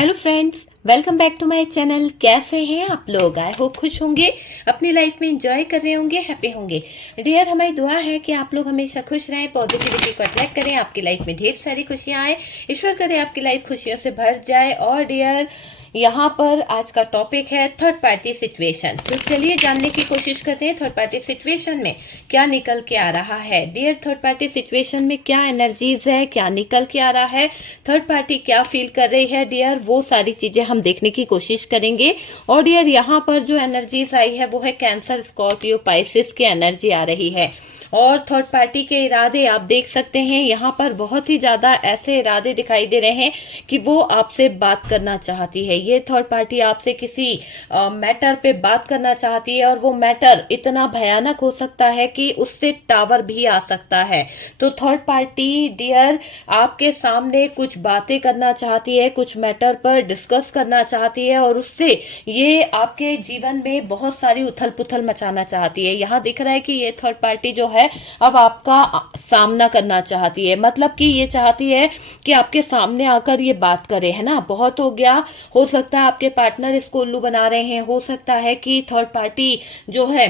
Hello friends, welcome back to my channel. कैसे हैं आप लोग? आई होप खुश होंगे, अपनी लाइफ में एंजॉय कर रहे होंगे, हैप्पी होंगे। डियर, हमारी दुआ है कि आप लोग हमेशा खुश रहें, पॉजिटिविटी को अट्रैक्ट करें, आपकी लाइफ में ढेर सारी खुशियां आए। ईश्वर करे आपकी लाइफ खुशियों से भर जाए। और डियर, यहाँ पर आज का टॉपिक है थर्ड पार्टी सिचुएशन। तो चलिए जानने की कोशिश करते हैं थर्ड पार्टी सिचुएशन में क्या निकल के आ रहा है। डियर, थर्ड पार्टी सिचुएशन में क्या एनर्जीज है, क्या निकल के आ रहा है, थर्ड पार्टी क्या फील कर रही है डियर, वो सारी चीजें हम देखने की कोशिश करेंगे। और डियर, यहाँ पर जो एनर्जीज आई है वो है कैंसर, स्कॉर्पियो, पाइसिस की एनर्जी आ रही है। और थर्ड पार्टी के इरादे आप देख सकते हैं, यहाँ पर बहुत ही ज्यादा ऐसे इरादे दिखाई दे रहे हैं कि वो आपसे बात करना चाहती है। ये थर्ड पार्टी आपसे किसी मैटर पे बात करना चाहती है और वो मैटर इतना भयानक हो सकता है कि उससे टावर भी आ सकता है। तो थर्ड पार्टी डियर आपके सामने कुछ बातें करना चाहती है, कुछ मैटर पर डिस्कस करना चाहती है और उससे ये आपके जीवन में बहुत सारी उथल पुथल मचाना चाहती है। यहाँ दिख रहा है कि ये थर्ड पार्टी जो है अब आपका सामना करना चाहती है, मतलब कि ये चाहती है कि आपके सामने आकर ये बात करे, है ना। बहुत हो गया, हो सकता है आपके पार्टनर इसको उल्लू बना रहे हैं, हो सकता है कि थर्ड पार्टी जो है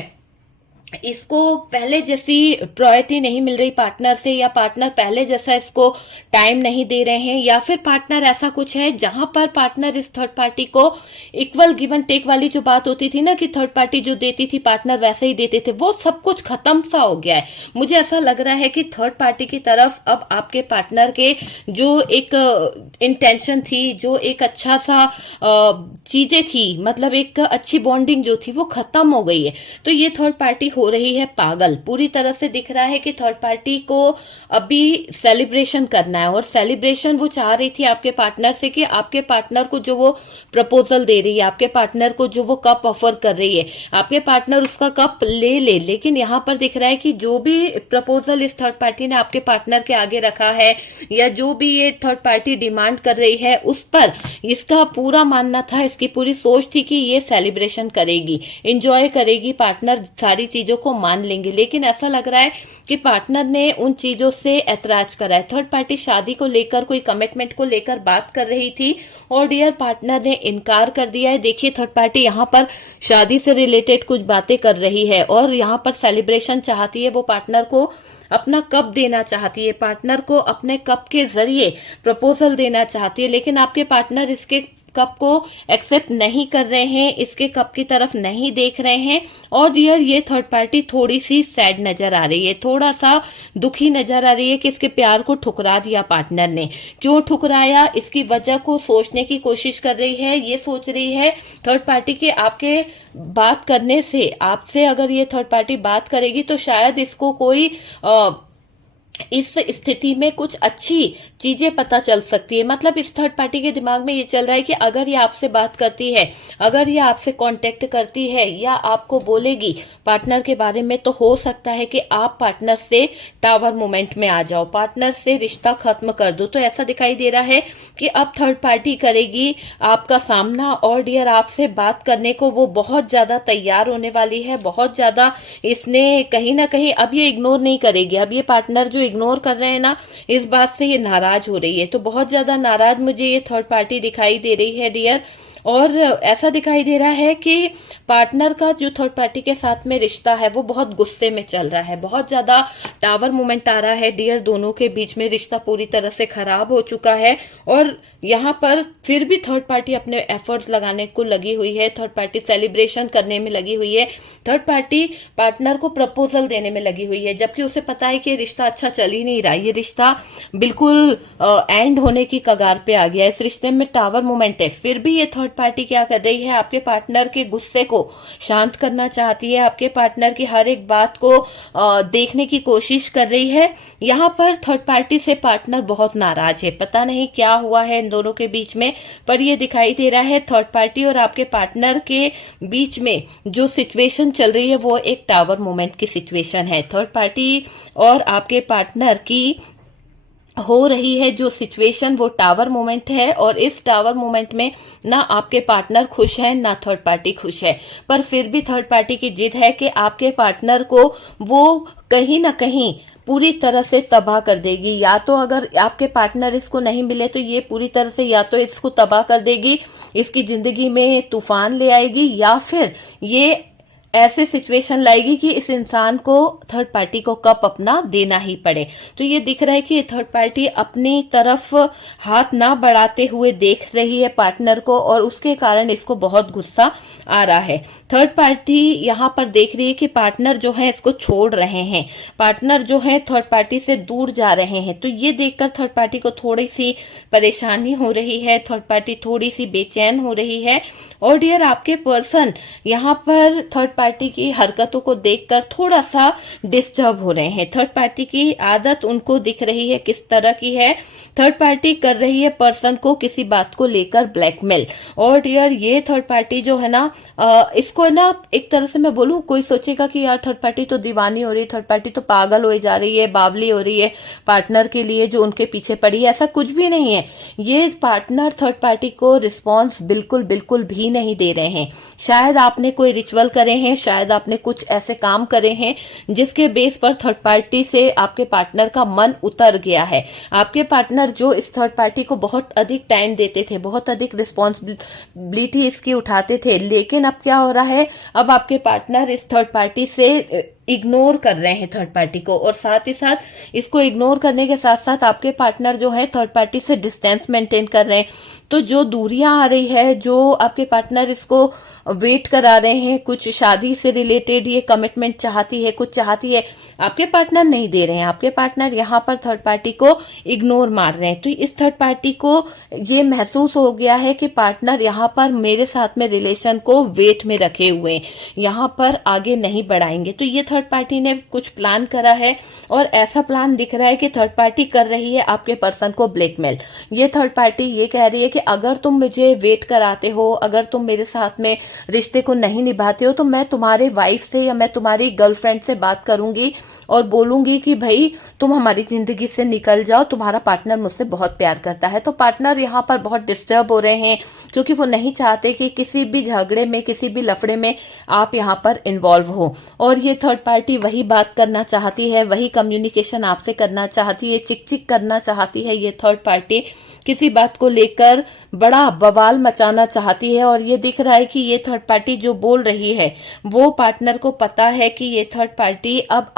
इसको पहले जैसी प्रायोरिटी नहीं मिल रही पार्टनर से, या पार्टनर पहले जैसा इसको टाइम नहीं दे रहे हैं, या फिर पार्टनर ऐसा कुछ है जहां पर पार्टनर इस थर्ड पार्टी को इक्वल गिव एंड टेक वाली जो बात होती थी ना कि थर्ड पार्टी जो देती थी पार्टनर वैसे ही देते थे, वो सब कुछ खत्म सा हो गया है। मुझे ऐसा लग रहा है कि थर्ड पार्टी की तरफ अब आपके पार्टनर के जो एक इंटेंशन थी, जो एक अच्छा सा चीजें थी, मतलब एक अच्छी बॉन्डिंग जो थी वो खत्म हो गई है। तो ये थर्ड पार्टी हो रही है पागल। पूरी तरह से दिख रहा है कि थर्ड पार्टी को अभी सेलिब्रेशन करना है, और सेलिब्रेशन वो चाह रही थी आपके पार्टनर से कि आपके पार्टनर को जो वो प्रपोजल दे रही है, आपके पार्टनर को जो वो कप ऑफर कर रही है, आपके पार्टनर उसका कप ले ले। लेकिन यहाँ पर दिख रहा है कि जो भी प्रपोजल इस थर्ड पार्टी ने आपके पार्टनर के आगे रखा है, या जो भी ये थर्ड पार्टी डिमांड कर रही है, उस पर इसका पूरा मानना था, इसकी पूरी सोच थी कि ये सेलिब्रेशन करेगी, एंजॉय करेगी, पार्टनर सारी चीजों को मान लेंगे। लेकिन ऐसा लग रहा है कि पार्टनर ने उन चीजों से ऐतराज करा है। थर्ड पार्टी शादी को लेकर, कोई कमिटमेंट को लेकर बात कर रही थी और डियर पार्टनर ने इनकार कर दिया है। देखिए, थर्ड पार्टी यहाँ पर शादी से रिलेटेड कुछ बातें कर रही है और यहाँ पर सेलिब्रेशन चाहती है। वो पार्टनर को अपना कप देना चाहती है, पार्टनर को अपने कप के जरिए प्रपोजल देना चाहती है, लेकिन आपके पार्टनर इसके कप को एक्सेप्ट नहीं कर रहे हैं, इसके कप की तरफ नहीं देख रहे हैं। और डियर, ये थर्ड पार्टी थोड़ी सी सैड नजर आ रही है, थोड़ा सा दुखी नजर आ रही है कि इसके प्यार को ठुकरा दिया पार्टनर ने। क्यों ठुकराया, इसकी वजह को सोचने की कोशिश कर रही है। ये सोच रही है थर्ड पार्टी के आपके बात करने से, आपसे अगर ये थर्ड पार्टी बात करेगी तो शायद इसको कोई इस स्थिति में कुछ अच्छी चीजें पता चल सकती है। मतलब इस थर्ड पार्टी के दिमाग में ये चल रहा है कि अगर ये आपसे बात करती है, अगर ये आपसे कांटेक्ट करती है या आपको बोलेगी पार्टनर के बारे में, तो हो सकता है कि आप पार्टनर से टावर मोमेंट में आ जाओ, पार्टनर से रिश्ता खत्म कर दो। तो ऐसा दिखाई दे रहा है कि अब थर्ड पार्टी करेगी आपका सामना, और डियर आपसे बात करने को वो बहुत ज्यादा तैयार होने वाली है, बहुत ज्यादा। इसने कहीं ना कहीं अब ये इग्नोर नहीं करेगी। अब ये पार्टनर जो इग्नोर कर रहे हैं ना, इस बात से ये नाराज हो रही है। तो बहुत ज्यादा नाराज मुझे ये थर्ड पार्टी दिखाई दे रही है डियर। और ऐसा दिखाई दे रहा है कि पार्टनर का जो थर्ड पार्टी के साथ में रिश्ता है वो बहुत गुस्से में चल रहा है, बहुत ज्यादा टावर मोमेंट आ रहा है डियर। दोनों के बीच में रिश्ता पूरी तरह से खराब हो चुका है और यहाँ पर फिर भी थर्ड पार्टी अपने एफर्ट्स लगाने को लगी हुई है, थर्ड पार्टी सेलिब्रेशन करने में लगी हुई है, थर्ड पार्टी पार्टनर को प्रपोजल देने में लगी हुई है, जबकि उसे पता है कि ये रिश्ता अच्छा चल ही नहीं रहा, ये रिश्ता बिल्कुल एंड होने की कगार पे आ गया, इस रिश्ते में टावर मोमेंट है। फिर भी ये थर्ड पार्टी क्या कर रही है, आपके पार्टनर के गुस्से को शांत करना चाहती है, आपके पार्टनर की हर एक बात को देखने की कोशिश कर रही है। यहाँ पर थर्ड पार्टी से पार्टनर बहुत नाराज है, पता नहीं क्या हुआ है इन दोनों के बीच में, पर ये दिखाई दे रहा है थर्ड पार्टी और आपके पार्टनर के बीच में जो सिचुएशन चल रही है वो एक टावर मोमेंट की सिचुएशन है। थर्ड पार्टी और आपके पार्टनर की हो रही है जो सिचुएशन वो टावर मोमेंट है, और इस टावर मोमेंट में ना आपके पार्टनर खुश है ना थर्ड पार्टी खुश है। पर फिर भी थर्ड पार्टी की जिद है कि आपके पार्टनर को वो कहीं ना कहीं पूरी तरह से तबाह कर देगी। या तो अगर आपके पार्टनर इसको नहीं मिले तो ये पूरी तरह से या तो इसको तबाह कर देगी, इसकी जिंदगी में तूफान ले आएगी, या फिर ये ऐसे सिचुएशन लाएगी कि इस इंसान को थर्ड पार्टी को कप अपना देना ही पड़े। तो ये दिख रहा है कि थर्ड पार्टी अपनी तरफ हाथ ना बढ़ाते हुए देख रही है पार्टनर को, और उसके कारण इसको बहुत गुस्सा आ रहा है। थर्ड पार्टी यहाँ पर देख रही है कि पार्टनर जो है इसको छोड़ रहे हैं, पार्टनर जो है थर्ड पार्टी से दूर जा रहे हैं। तो ये देखकर थर्ड पार्टी को थोड़ी सी परेशानी हो रही है, थर्ड पार्टी थोड़ी सी बेचैन हो रही है। और डियर, आपके पर्सन यहाँ पर थर्ड पार्टी की हरकतों को देखकर थोड़ा सा डिस्टर्ब हो रहे हैं। थर्ड पार्टी की आदत उनको दिख रही है किस तरह की है। थर्ड पार्टी कर रही है पर्सन को किसी बात को लेकर ब्लैकमेल। और डियर, ये थर्ड पार्टी जो है ना, इसको ना एक तरह से मैं बोलूं, कोई सोचेगा कि यार थर्ड पार्टी तो दीवानी हो रही है, थर्ड पार्टी तो पागल हो जा रही है, बावली हो रही है पार्टनर के लिए जो उनके पीछे पड़ी है। ऐसा कुछ भी नहीं है। ये पार्टनर थर्ड पार्टी को रिस्पॉन्स बिल्कुल बिल्कुल भी नहीं दे रहे हैं। शायद आपने कोई रिचुअल करे हैं, शायद आपने कुछ ऐसे काम करे हैं जिसके बेस पर थर्ड पार्टी से आपके पार्टनर का मन उतर गया है। आपके पार्टनर जो इस थर्ड पार्टी को बहुत अधिक टाइम देते थे, बहुत अधिक रिस्पॉन्सिबिलिटी इसकी उठाते थे, लेकिन अब क्या हो रहा है, अब आपके पार्टनर इस थर्ड पार्टी से इग्नोर कर रहे हैं थर्ड पार्टी को, और साथ ही साथ इसको इग्नोर करने के साथ साथ आपके पार्टनर जो है थर्ड पार्टी से डिस्टेंस मेंटेन कर रहे हैं। तो जो दूरियां आ रही है, जो आपके पार्टनर इसको वेट करा रहे हैं, कुछ शादी से रिलेटेड ये कमिटमेंट चाहती है, कुछ चाहती है, आपके पार्टनर नहीं दे रहे हैं। आपके पार्टनर यहाँ पर थर्ड पार्टी को इग्नोर मार रहे हैं। तो इस थर्ड पार्टी को ये महसूस हो गया है कि पार्टनर यहाँ पर मेरे साथ में रिलेशन को वेट में रखे हुए हैं, यहाँ पर आगे नहीं बढ़ाएंगे। तो ये थर्ड पार्टी ने कुछ प्लान करा है, और ऐसा प्लान दिख रहा है कि थर्ड पार्टी कर रही है आपके पर्सन को ब्लैकमेल। ये थर्ड पार्टी ये कह रही है कि अगर तुम मुझे वेट कराते हो, अगर तुम मेरे साथ में रिश्ते को नहीं निभाते हो, तो मैं तुम्हारे वाइफ से या मैं तुम्हारी गर्लफ्रेंड से बात करूंगी और बोलूंगी कि भाई तुम हमारी जिंदगी से निकल जाओ, तुम्हारा पार्टनर मुझसे बहुत प्यार करता है। तो पार्टनर यहाँ पर बहुत डिस्टर्ब हो रहे हैं, क्योंकि वो नहीं चाहते कि किसी भी झगड़े में, किसी भी लफड़े में आप यहाँ पर इन्वॉल्व हो। और ये थर्ड पार्टी वही बात करना चाहती है, वही कम्युनिकेशन आपसे करना चाहती है, चिक चिक करना चाहती है। ये थर्ड पार्टी किसी बात को लेकर बड़ा बवाल मचाना चाहती है, और ये दिख रहा है कि ये थर्ड पार्टी जो बोल रही है वो पार्टनर को पता है कि ये थर्ड पार्टी अब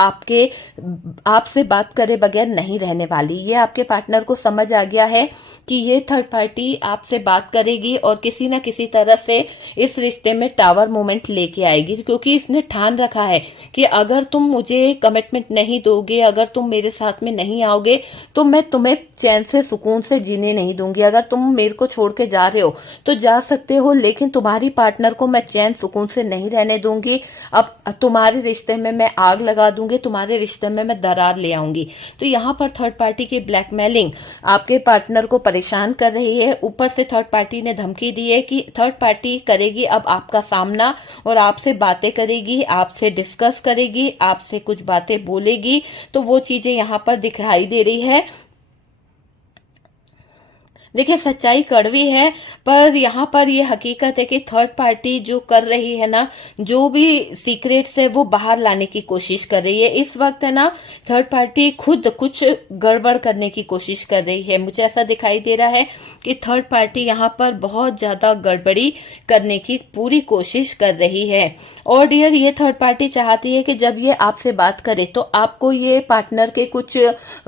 आपसे बात करे बगैर नहीं रहने वाली। ये आपके पार्टनर को समझ आ गया है कि ये थर्ड पार्टी आपसे बात करेगी और किसी ना किसी तरह से इस रिश्ते में टावर मोमेंट लेके आएगी, क्योंकि इसने ठान रखा है कि अगर तुम मुझे कमिटमेंट नहीं दोगे, अगर तुम मेरे साथ में नहीं आओगे, तो मैं तुम्हें चैन से सुकून से जीने नहीं दूंगी। अगर तुम मेरे को छोड़ के जा रहे हो तो जा सकते हो, लेकिन तुम्हारी पार्टनर को मैं चैन सुकून से नहीं रहने दूंगी। अब तुम्हारे रिश्ते में मैं आग लगा दूंगी, तुम्हारे रिश्ते में मैं दरार ले आऊंगी। तो यहाँ पर थर्ड पार्टी की ब्लैकमेलिंग आपके पार्टनर को परेशान कर रही है। ऊपर से थर्ड पार्टी ने धमकी दी है कि थर्ड पार्टी करेगी अब आपका सामना, और आपसे बातें करेगी, आपसे डिस्कस करेगी, आपसे कुछ बातें बोलेगी। तो वो चीजें यहाँ पर दिखाई दे रही है। देखिए, सच्चाई कड़वी है, पर यहाँ पर ये हकीकत है कि थर्ड पार्टी जो कर रही है ना, जो भी सीक्रेट्स है वो बाहर लाने की कोशिश कर रही है। इस वक्त है ना, थर्ड पार्टी खुद कुछ गड़बड़ करने की कोशिश कर रही है। मुझे ऐसा दिखाई दे रहा है कि थर्ड पार्टी यहाँ पर बहुत ज्यादा गड़बड़ी करने की पूरी कोशिश कर रही है। और डियर, ये थर्ड पार्टी चाहती है कि जब ये आपसे बात करे तो आपको ये पार्टनर के कुछ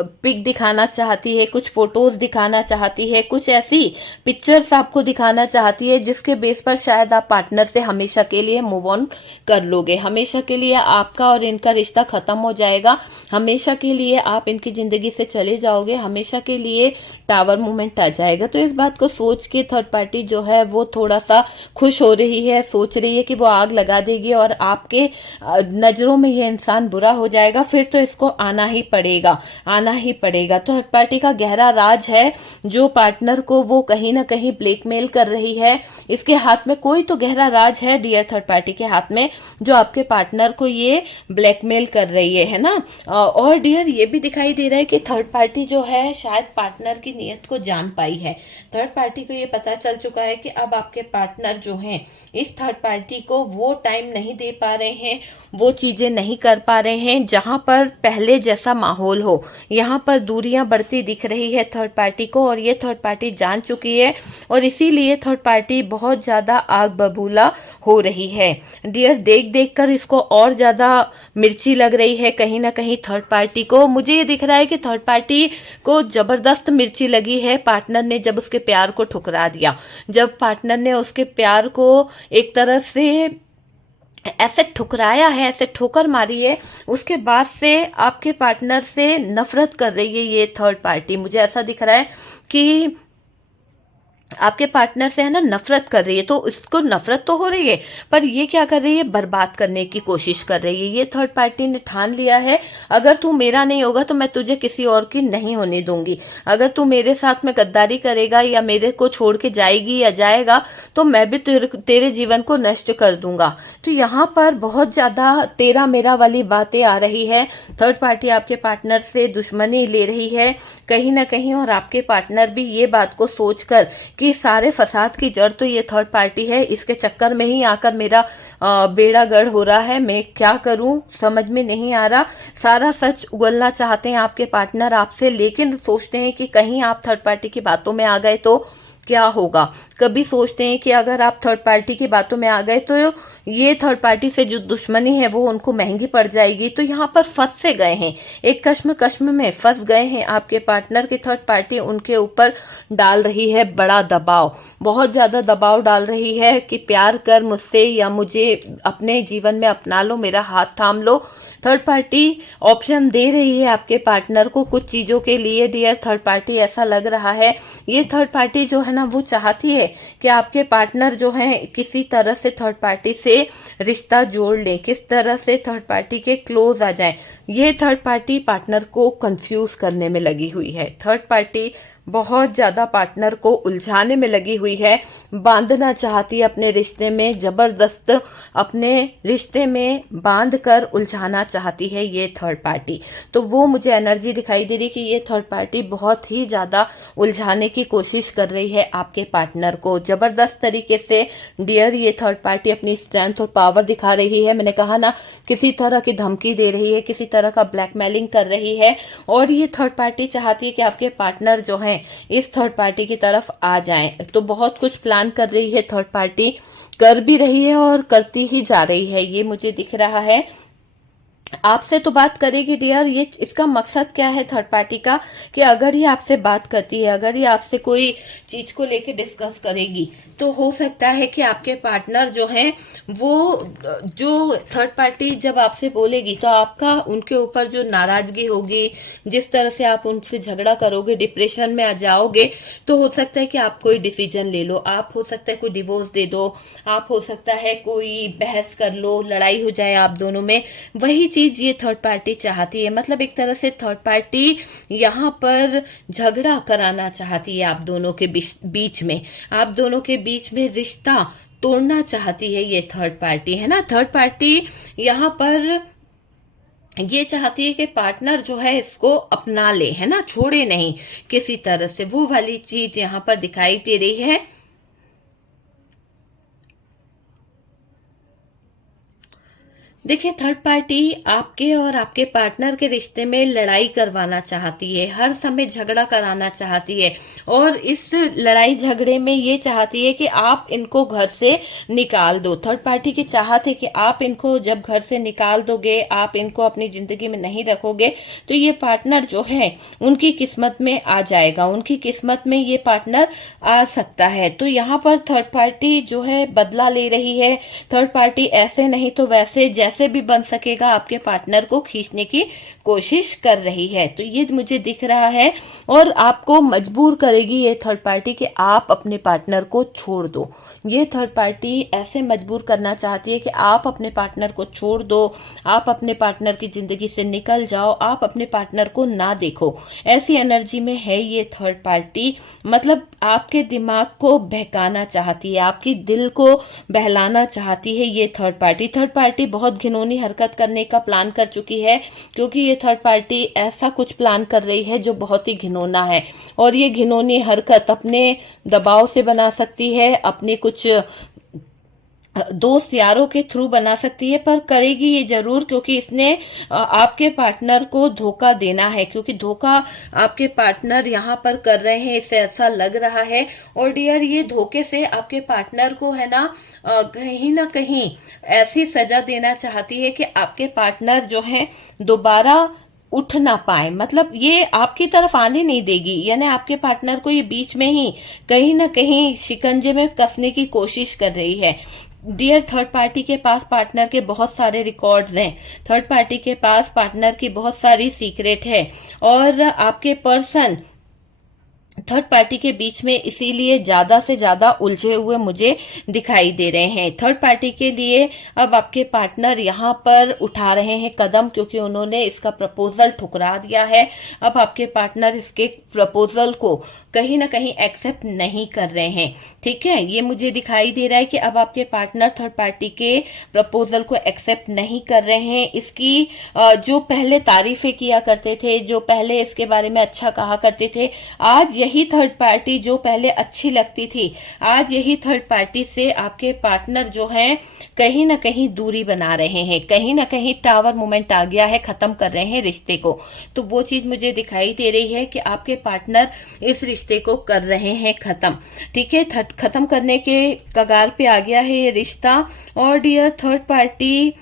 पिक दिखाना चाहती है, कुछ फोटोज दिखाना चाहती है, कुछ ऐसी पिक्चर्स आपको दिखाना चाहती है जिसके बेस पर शायद आप पार्टनर से हमेशा के लिए मूव ऑन कर लोगे, हमेशा के लिए आपका और इनका रिश्ता खत्म हो जाएगा, हमेशा के लिए आप इनकी जिंदगी से चले जाओगे, हमेशा के लिए टावर मूवमेंट आ जाएगा। तो इस बात को सोच के थर्ड पार्टी जो है वो थोड़ा सा खुश हो रही है, सोच रही है कि वो आग लगा देगी और आपके नजरों में ये इंसान बुरा हो जाएगा, फिर तो इसको आना ही पड़ेगा, आना ही पड़ेगा। तो थर्ड पार्टी का गहरा राज है जो पार्टनर पार्टनर को वो कहीं ना कहीं ब्लैकमेल कर रही है। इसके हाथ में कोई तो गहरा राज है डियर थर्ड पार्टी के हाथ में, जो आपके पार्टनर को ये ब्लैकमेल कर रही है ना। और डियर ये भी दिखाई दे रहा है कि थर्ड पार्टी जो है शायद पार्टनर की नीयत को जान पाई है। थर्ड पार्टी को ये पता चल चुका है कि अब आपके पार्टनर जो हैं इस थर्ड पार्टी को वो टाइम नहीं दे पा रहे हैं, वो चीजें नहीं कर पा रहे हैं जहां पर पहले जैसा माहौल हो। यहाँ पर दूरियां बढ़ती दिख रही है थर्ड पार्टी को, और ये थर्ड पार्टी जान चुकी है, और इसीलिए थर्ड पार्टी बहुत ज्यादा आग बबूला हो रही है। डियर देख देख कर इसको और ज्यादा मिर्ची लग रही है कहीं ना कहीं थर्ड पार्टी को। मुझे ये दिख रहा है कि थर्ड पार्टी को जबरदस्त मिर्ची लगी है पार्टनर ने जब उसके प्यार को ठुकरा दिया, जब पार्टनर ने उसके प्यार को एक तरह से ऐसे ठुकराया है, ऐसे ठोकर मारी है, उसके बाद से आपके पार्टनर से नफरत कर रही है ये थर्ड पार्टी। मुझे ऐसा दिख रहा है कि आपके पार्टनर से है ना नफरत कर रही है। तो इसको नफरत तो हो रही है, पर ये क्या कर रही है, बर्बाद करने की कोशिश कर रही है। ये थर्ड पार्टी ने ठान लिया है, अगर तू मेरा नहीं होगा तो मैं तुझे किसी और की नहीं होने दूंगी। अगर तू मेरे साथ में गद्दारी करेगा या मेरे को छोड़ के जाएगी या जाएगा तो मैं भी तेरे जीवन को नष्ट कर दूंगा। तो यहाँ पर बहुत ज्यादा तेरा मेरा वाली बातें आ रही है। थर्ड पार्टी आपके पार्टनर से दुश्मनी ले रही है कहीं ना कहीं, और आपके पार्टनर भी ये बात को सोचकर कि सारे फसाद की जड़ तो ये थर्ड पार्टी है, इसके चक्कर में ही आकर मेरा बेड़ा गर्क हो रहा है, मैं क्या करूं समझ में नहीं आ रहा। सारा सच उगलना चाहते हैं आपके पार्टनर आपसे, लेकिन सोचते हैं कि कहीं आप थर्ड पार्टी की बातों में आ गए तो क्या होगा। कभी सोचते हैं कि अगर आप थर्ड पार्टी की बातों में आ गए तो ये थर्ड पार्टी से जो दुश्मनी है वो उनको महंगी पड़ जाएगी। तो यहाँ पर फंस से गए हैं, एक कश्म में फंस गए हैं आपके पार्टनर की थर्ड पार्टी उनके ऊपर डाल रही है बड़ा दबाव, बहुत ज्यादा दबाव डाल रही है कि प्यार कर मुझसे या मुझे अपने जीवन में अपना लो, मेरा हाथ थाम लो। थर्ड पार्टी ऑप्शन दे रही है आपके पार्टनर को कुछ चीजों के लिए। डियर थर्ड पार्टी ऐसा लग रहा है ये थर्ड पार्टी जो है ना वो चाहती है कि आपके पार्टनर जो है किसी तरह से थर्ड पार्टी से रिश्ता जोड़ ले, किस तरह से थर्ड पार्टी के क्लोज आ जाए। ये थर्ड पार्टी पार्टनर को कंफ्यूज करने में लगी हुई है। थर्ड पार्टी बहुत ज्यादा पार्टनर को उलझाने में लगी हुई है, बांधना चाहती है अपने रिश्ते में, जबरदस्त अपने रिश्ते में बांध कर उलझाना चाहती है ये थर्ड पार्टी। तो वो मुझे एनर्जी दिखाई दे रही कि ये थर्ड पार्टी बहुत ही ज्यादा उलझाने की कोशिश कर रही है आपके पार्टनर को जबरदस्त तरीके से। डियर ये थर्ड पार्टी अपनी स्ट्रेंथ और पावर दिखा रही है। मैंने कहा ना, किसी तरह की धमकी दे रही है, किसी तरह का ब्लैकमेलिंग कर रही है, और ये थर्ड पार्टी चाहती है कि आपके पार्टनर जो है इस थर्ड पार्टी की तरफ आ जाएं। तो बहुत कुछ प्लान कर रही है थर्ड पार्टी, कर भी रही है और करती ही जा रही है, ये मुझे दिख रहा है। आपसे तो बात करेगी डियर, ये इसका मकसद क्या है थर्ड पार्टी का, कि अगर ये आपसे बात करती है, अगर ये आपसे कोई चीज को लेके डिस्कस करेगी, तो हो सकता है कि आपके पार्टनर जो है वो जो थर्ड पार्टी जब आपसे बोलेगी तो आपका उनके ऊपर जो नाराजगी होगी, जिस तरह से आप उनसे झगड़ा करोगे, डिप्रेशन में आ जाओगे, तो हो सकता है कि आप कोई डिसीजन ले लो, आप हो सकता है कोई डिवोर्स दे दो, आप हो सकता है कोई बहस कर लो, लड़ाई हो जाए आप दोनों में। वही चीज ये थर्ड पार्टी चाहती है। मतलब एक तरह से थर्ड पार्टी यहाँ पर झगड़ा कराना चाहती है आप दोनों के बीच में, आप दोनों के बीच में रिश्ता तोड़ना चाहती है ये थर्ड पार्टी, है ना। थर्ड पार्टी यहाँ पर ये चाहती है कि पार्टनर जो है इसको अपना ले, है ना, छोड़े नहीं किसी तरह से। वो वाली चीज यहाँ पर दिखाई दे रही है। देखिए थर्ड पार्टी आपके और आपके पार्टनर के रिश्ते में लड़ाई करवाना चाहती है, हर समय झगड़ा कराना चाहती है, और इस लड़ाई झगड़े में ये चाहती है कि आप इनको घर से निकाल दो। थर्ड पार्टी की चाहत है कि आप इनको जब घर से निकाल दोगे, आप इनको अपनी जिंदगी में नहीं रखोगे, तो ये पार्टनर जो है उनकी किस्मत में आ जाएगा, उनकी किस्मत में ये पार्टनर आ सकता है। तो यहाँ पर थर्ड पार्टी जो है बदला ले रही है। थर्ड पार्टी ऐसे नहीं तो वैसे, जैसे कैसे भी बन सकेगा आपके पार्टनर को खींचने की कोशिश कर रही है। तो ये मुझे दिख रहा है और आपको मजबूर करेगी ये थर्ड पार्टी कि आप अपने पार्टनर को छोड़ दो। ये थर्ड पार्टी ऐसे मजबूर करना चाहती है कि आप अपने पार्टनर को छोड़ दो, आप अपने पार्टनर की जिंदगी से निकल जाओ, आप अपने पार्टनर को ना देखो। ऐसी एनर्जी में है ये थर्ड पार्टी। मतलब आपके दिमाग को बहकाना चाहती है, आपकी दिल को बहलाना चाहती है ये थर्ड पार्टी। थर्ड पार्टी बहुत घिनौनी हरकत करने का प्लान कर चुकी है, क्योंकि ये थर्ड पार्टी ऐसा कुछ प्लान कर रही है जो बहुत ही घिनौना है। और ये घिनौनी हरकत अपने दबाव से बना सकती है, अपने कुछ दोस्त यारों के थ्रू बना सकती है, पर करेगी ये जरूर, क्योंकि इसने आपके पार्टनर को धोखा देना है। क्योंकि धोखा आपके पार्टनर यहाँ पर कर रहे हैं, इसे ऐसा लग रहा है। और डियर, ये धोखे से आपके पार्टनर को है ना कहीं ना कहीं ऐसी सजा देना चाहती है कि आपके पार्टनर जो है दोबारा उठ ना पाए। मतलब ये आपकी तरफ आने नहीं देगी, यानी आपके पार्टनर को ये बीच में ही कहीं ना कहीं शिकंजे में कसने की कोशिश कर रही है। डियर, थर्ड पार्टी के पास पार्टनर के बहुत सारे रिकॉर्ड्स हैं, थर्ड पार्टी के पास पार्टनर की बहुत सारी सीक्रेट है, और आपके पर्सन थर्ड पार्टी के बीच में इसीलिए ज्यादा से ज्यादा उलझे हुए मुझे दिखाई दे रहे हैं। थर्ड पार्टी के लिए अब आपके पार्टनर यहाँ पर उठा रहे हैं कदम, क्योंकि उन्होंने इसका प्रपोजल ठुकरा दिया है। अब आपके पार्टनर इसके प्रपोजल को कहीं ना कहीं एक्सेप्ट नहीं कर रहे हैं। ठीक है, ये मुझे दिखाई दे रहा है कि अब आपके पार्टनर थर्ड पार्टी के प्रपोजल को एक्सेप्ट नहीं कर रहे हैं। इसकी जो पहले तारीफें किया करते थे, जो पहले इसके बारे में अच्छा कहा करते थे, आज यही थर्ड पार्टी जो पहले अच्छी लगती थी, आज यही थर्ड पार्टी से आपके पार्टनर जो हैं कहीं ना कहीं दूरी बना रहे हैं, कहीं ना कहीं टावर मोमेंट आ गया है, खत्म कर रहे हैं रिश्ते को। तो वो चीज मुझे दिखाई दे रही है कि आपके पार्टनर इस रिश्ते को कर रहे हैं खत्म। ठीक है, खत्म करने के कगार पे आ गया है ये रिश्ता। और डियर, थर्ड पार्टी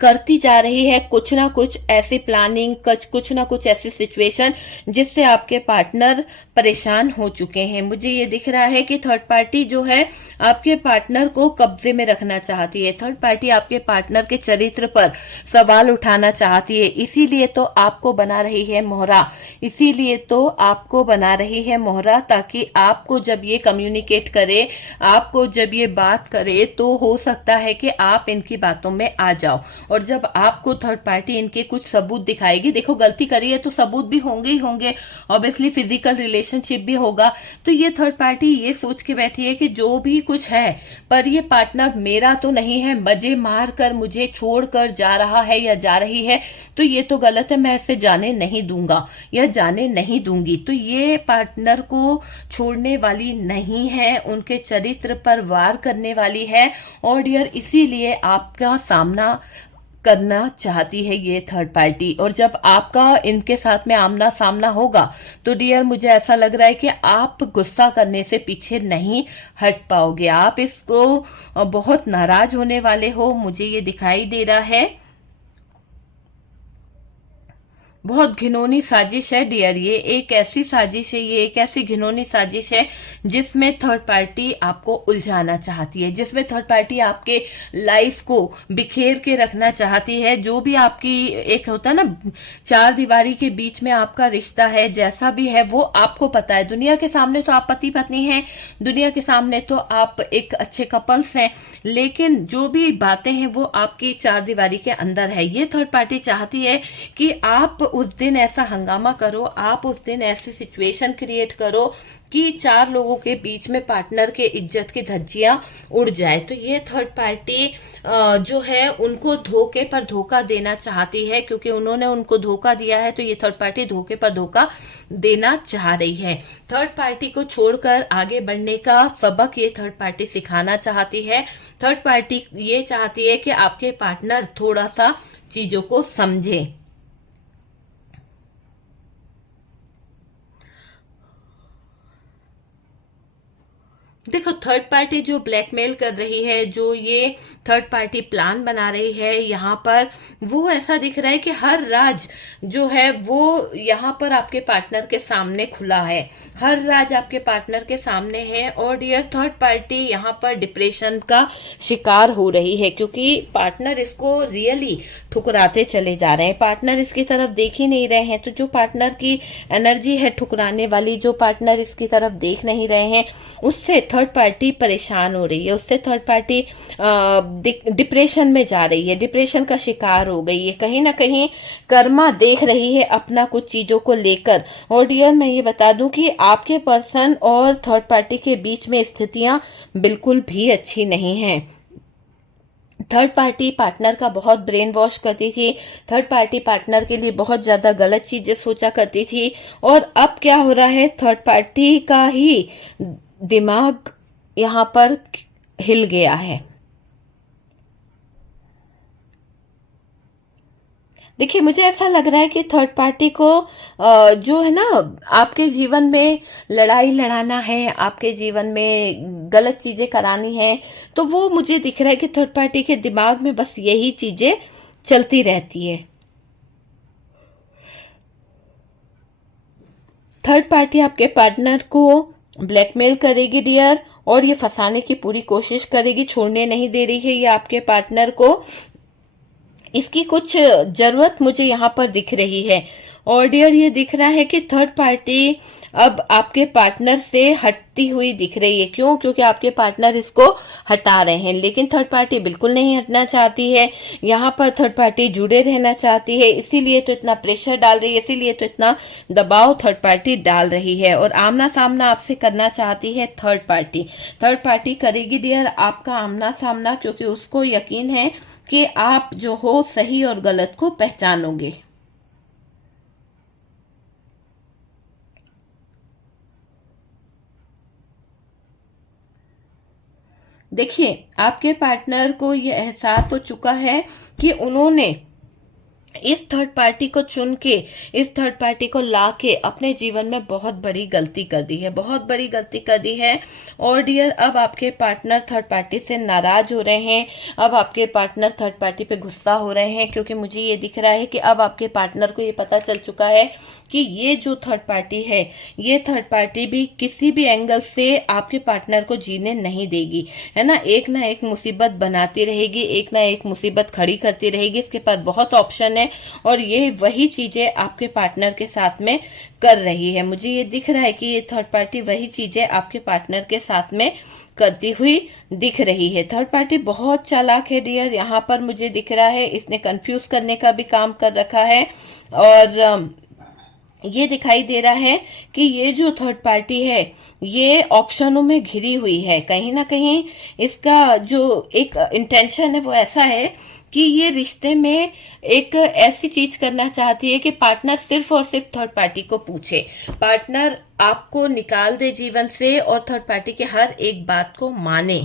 करती जा रही है कुछ ना कुछ ऐसी प्लानिंग, कुछ ना कुछ ऐसी सिचुएशन जिससे आपके पार्टनर परेशान हो चुके हैं। मुझे ये दिख रहा है कि थर्ड पार्टी जो है आपके पार्टनर को कब्जे में रखना चाहती है। थर्ड पार्टी आपके पार्टनर के चरित्र पर सवाल उठाना चाहती है, इसीलिए तो आपको बना रही है मोहरा, इसीलिए तो आपको बना रही है मोहरा, ताकि आपको जब ये कम्युनिकेट करे, आपको जब ये बात करे, तो हो सकता है कि आप इनकी बातों में आ जाओ। और जब आपको थर्ड पार्टी इनके कुछ सबूत दिखाएगी, देखो गलती करी है तो सबूत भी होंगे ही होंगे, ऑब्वियसली फिजिकल रिलेशनशिप भी होगा, तो ये थर्ड पार्टी ये सोच के बैठी है कि जो भी कुछ है, पर ये पार्टनर मेरा तो नहीं है, मजे मार कर मुझे छोड़कर जा रहा है या जा रही है, तो ये तो गलत है, मैं इसे जाने नहीं दूंगा या जाने नहीं दूंगी। तो ये पार्टनर को छोड़ने वाली नहीं है, उनके चरित्र पर वार करने वाली है। और डियर, इसीलिए आपका सामना करना चाहती है ये थर्ड पार्टी। और जब आपका इनके साथ में आमना सामना होगा, तो डियर मुझे ऐसा लग रहा है कि आप गुस्सा करने से पीछे नहीं हट पाओगे, आप इसको बहुत नाराज होने वाले हो, मुझे ये दिखाई दे रहा है। बहुत घिनौनी साजिश है डियर, ये एक ऐसी साजिश है, ये एक ऐसी घिनौनी साजिश है जिसमें थर्ड पार्टी आपको उलझाना चाहती है, जिसमें थर्ड पार्टी आपके लाइफ को बिखेर के रखना चाहती है। जो भी आपकी एक होता है ना चार दीवारी के बीच में आपका रिश्ता है, जैसा भी है वो आपको पता है। दुनिया के सामने तो आप पति पत्नी हैं, दुनिया के सामने तो आप एक अच्छे कपल्स हैं, लेकिन जो भी बातें हैं वो आपकी चार दीवारी के अंदर है। ये थर्ड पार्टी चाहती है कि आप उस दिन ऐसा हंगामा करो, आप उस दिन ऐसी सिचुएशन क्रिएट करो कि चार लोगों के बीच में पार्टनर के इज्जत की धज्जियां उड़ जाए। तो ये थर्ड पार्टी जो है उनको धोखे पर धोखा देना चाहती है, क्योंकि उन्होंने उनको धोखा दिया है, तो ये थर्ड पार्टी धोखे पर धोखा देना चाह रही है। थर्ड पार्टी को छोड़कर आगे बढ़ने का सबक ये थर्ड पार्टी सिखाना चाहती है। थर्ड पार्टी ये चाहती है कि आपके पार्टनर थोड़ा सा चीजों को समझे। देखो, थर्ड पार्टी जो ब्लैकमेल कर रही है, जो ये थर्ड पार्टी प्लान बना रही है यहाँ पर, वो ऐसा दिख रहा है कि हर राज जो है वो यहाँ पर आपके पार्टनर के सामने खुला है। हर राज आपके पार्टनर के सामने है। और डियर, थर्ड पार्टी यहाँ पर डिप्रेशन का शिकार हो रही है, क्योंकि पार्टनर इसको रियली ठुकराते चले जा रहे हैं। पार्टनर इसकी तरफ देख ही नहीं रहे हैं। तो जो पार्टनर की एनर्जी है ठुकराने वाली, जो पार्टनर इसकी तरफ देख नहीं रहे हैं, उससे थर्ड पार्टी परेशान हो रही है। उससे थर्ड पार्टी डिप्रेशन में जा रही है, डिप्रेशन का शिकार हो गई है। कहीं ना कहीं कर्मा देख रही है अपना कुछ चीजों को लेकर। और डियर, मैं ये बता दूं कि आपके पर्सन और थर्ड पार्टी के बीच में स्थितियां बिल्कुल भी अच्छी नहीं हैं। थर्ड पार्टी पार्टनर का बहुत ब्रेन वॉश करती थी। थर्ड पार्टी पार्टनर के लिए बहुत ज्यादा गलत चीजें सोचा करती थी। और अब क्या हो रहा है, थर्ड पार्टी का ही दिमाग यहाँ पर हिल गया है। देखिए, मुझे ऐसा लग रहा है कि थर्ड पार्टी को जो है ना, आपके जीवन में लड़ाई लड़ाना है, आपके जीवन में गलत चीजें करानी है। तो वो मुझे दिख रहा है कि थर्ड पार्टी के दिमाग में बस यही चीजें चलती रहती है। थर्ड पार्टी आपके पार्टनर को ब्लैकमेल करेगी डियर, और ये फंसाने की पूरी कोशिश करेगी, छोड़ने नहीं दे रही है ये आपके पार्टनर को। इसकी कुछ जरूरत मुझे यहाँ पर दिख रही है। और डियर, ये दिख रहा है कि थर्ड पार्टी अब आपके पार्टनर से हटती हुई दिख रही है। क्यों? क्योंकि आपके पार्टनर इसको हटा रहे हैं, लेकिन थर्ड पार्टी बिल्कुल नहीं हटना चाहती है। यहाँ पर थर्ड पार्टी जुड़े रहना चाहती है, इसीलिए तो इतना प्रेशर डाल रही है, इसीलिए तो इतना दबाव थर्ड पार्टी डाल रही है। और आमना सामना आपसे करना चाहती है थर्ड पार्टी। थर्ड पार्टी करेगी डियर आपका आमना सामना, क्योंकि उसको यकीन है कि आप जो हो सही और गलत को पहचानोगे। देखिए, आपके पार्टनर को ये एहसास हो चुका है कि उन्होंने इस थर्ड पार्टी को चुन के, इस थर्ड पार्टी को ला के अपने जीवन में बहुत बड़ी गलती कर दी है, बहुत बड़ी गलती कर दी है। और डियर, अब आपके पार्टनर थर्ड पार्टी से नाराज हो रहे हैं। अब आपके पार्टनर थर्ड पार्टी पे गुस्सा हो रहे हैं, क्योंकि मुझे ये दिख रहा है कि अब आपके पार्टनर को ये पता चल चुका है कि ये जो थर्ड पार्टी है, ये थर्ड पार्टी भी किसी भी एंगल से आपके पार्टनर को जीने नहीं देगी, है ना एक मुसीबत बनाती रहेगी, एक ना एक मुसीबत खड़ी करती रहेगी। इसके पास बहुत ऑप्शन है, और ये वही चीजें आपके पार्टनर के साथ में कर रही है। मुझे ये दिख रहा है कि ये थर्ड पार्टी वही चीजें आपके पार्टनर के साथ में करती हुई दिख रही है। थर्ड पार्टी बहुत चालाक है डियर, यहाँ पर मुझे दिख रहा है इसने कंफ्यूज करने का भी काम कर रखा है। और ये दिखाई दे रहा है कि ये जो थर्ड पार्टी है ये ऑप्शनों में घिरी हुई है। कहीं ना कहीं इसका जो एक इंटेंशन है वो ऐसा है कि ये रिश्ते में एक ऐसी चीज करना चाहती है कि पार्टनर सिर्फ और सिर्फ थर्ड पार्टी को पूछे, पार्टनर आपको निकाल दे जीवन से और थर्ड पार्टी के हर एक बात को माने।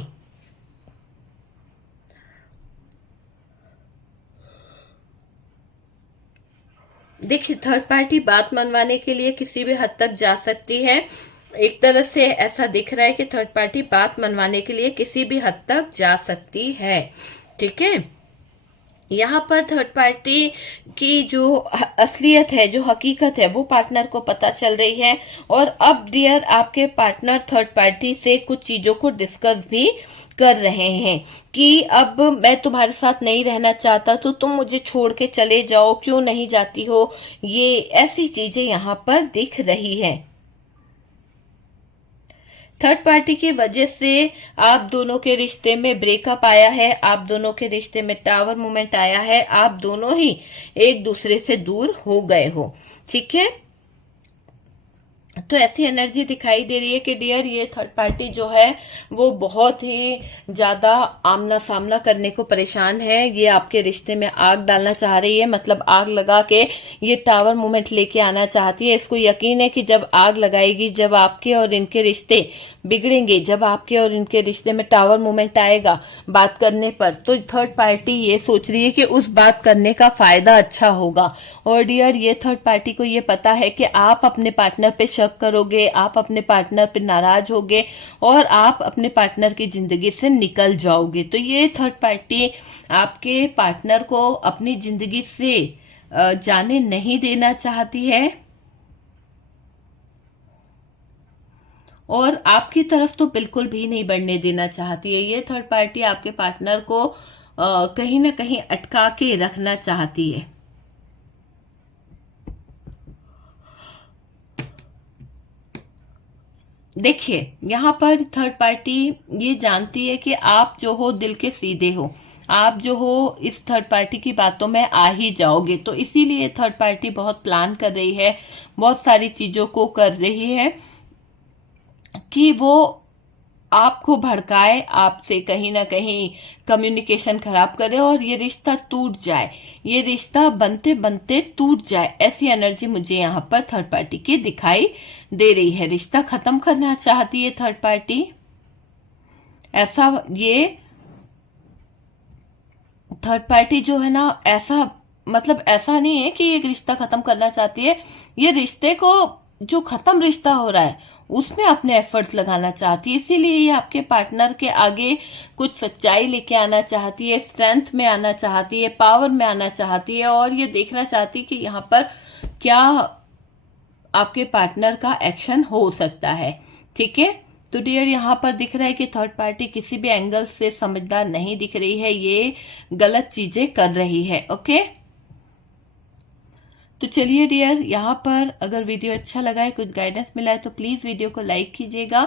देखिए, थर्ड पार्टी बात मनवाने के लिए किसी भी हद तक जा सकती है। एक तरह से ऐसा दिख रहा है कि थर्ड पार्टी बात मनवाने के लिए किसी भी हद तक जा सकती है। ठीक है, यहाँ पर थर्ड पार्टी की जो असलियत है, जो हकीकत है, वो पार्टनर को पता चल रही है। और अब डियर, आपके पार्टनर थर्ड पार्टी से कुछ चीजों को डिस्कस भी कर रहे हैं कि अब मैं तुम्हारे साथ नहीं रहना चाहता, तो तुम मुझे छोड़ के चले जाओ, क्यों नहीं जाती हो। ये ऐसी चीजें यहाँ पर दिख रही है। थर्ड पार्टी की वजह से आप दोनों के रिश्ते में ब्रेकअप आया है, आप दोनों के रिश्ते में टावर मूवमेंट आया है, आप दोनों ही एक दूसरे से दूर हो गए हो। ठीक है, तो ऐसी एनर्जी दिखाई दे रही है कि डियर, ये थर्ड पार्टी जो है वो बहुत ही ज्यादा आमना सामना करने को परेशान है। ये आपके रिश्ते में आग डालना चाह रही है, मतलब आग लगा के ये टावर मूवमेंट लेके आना चाहती है। इसको यकीन है कि जब आग लगाएगी, जब आपके और इनके रिश्ते बिगड़ेंगे, जब आपके और उनके रिश्ते में टावर मोमेंट आएगा बात करने पर, तो थर्ड पार्टी ये सोच रही है कि उस बात करने का फायदा अच्छा होगा। और डियर, ये थर्ड पार्टी को ये पता है कि आप अपने पार्टनर पे शक करोगे, आप अपने पार्टनर पे नाराज होगे और आप अपने पार्टनर की जिंदगी से निकल जाओगे। तो ये थर्ड पार्टी आपके पार्टनर को अपनी जिंदगी से जाने नहीं देना चाहती है और आपकी तरफ तो बिल्कुल भी नहीं बढ़ने देना चाहती है। ये थर्ड पार्टी आपके पार्टनर को कहीं ना कहीं अटका के रखना चाहती है। देखिए, यहाँ पर थर्ड पार्टी ये जानती है कि आप जो हो दिल के सीधे हो, आप जो हो इस थर्ड पार्टी की बातों में आ ही जाओगे। तो इसीलिए थर्ड पार्टी बहुत प्लान कर रही है, बहुत सारी चीजों को कर रही है कि वो आपको भड़काए, आपसे कहीं ना कहीं कम्युनिकेशन खराब करे और ये रिश्ता टूट जाए, ये रिश्ता बनते बनते टूट जाए। ऐसी एनर्जी मुझे यहाँ पर थर्ड पार्टी की दिखाई दे रही है। रिश्ता खत्म करना चाहती है थर्ड पार्टी। ऐसा ये थर्ड पार्टी जो है ना, ऐसा मतलब ऐसा नहीं है कि एक रिश्ता खत्म करना चाहती है, ये रिश्ते को, जो खत्म रिश्ता हो रहा है उसमें अपने एफर्ट्स लगाना चाहती है। इसीलिए ये आपके पार्टनर के आगे कुछ सच्चाई लेके आना चाहती है, स्ट्रेंथ में आना चाहती है, पावर में आना चाहती है और ये देखना चाहती है कि यहाँ पर क्या आपके पार्टनर का एक्शन हो सकता है। ठीक है, तो डियर, यहाँ पर दिख रहा है कि थर्ड पार्टी किसी भी एंगल से समझदार नहीं दिख रही है, ये गलत चीजें कर रही है। ओके, तो चलिए डियर, यहाँ पर अगर वीडियो अच्छा लगा है, कुछ गाइडेंस मिला है तो प्लीज वीडियो को लाइक कीजिएगा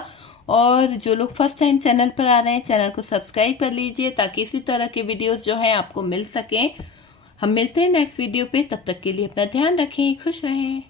और जो लोग फर्स्ट टाइम चैनल पर आ रहे हैं चैनल को सब्सक्राइब कर लीजिए ताकि इसी तरह के वीडियोस जो हैं आपको मिल सकें। हम मिलते हैं नेक्स्ट वीडियो पे, तब तक के लिए अपना ध्यान रखें, खुश रहें।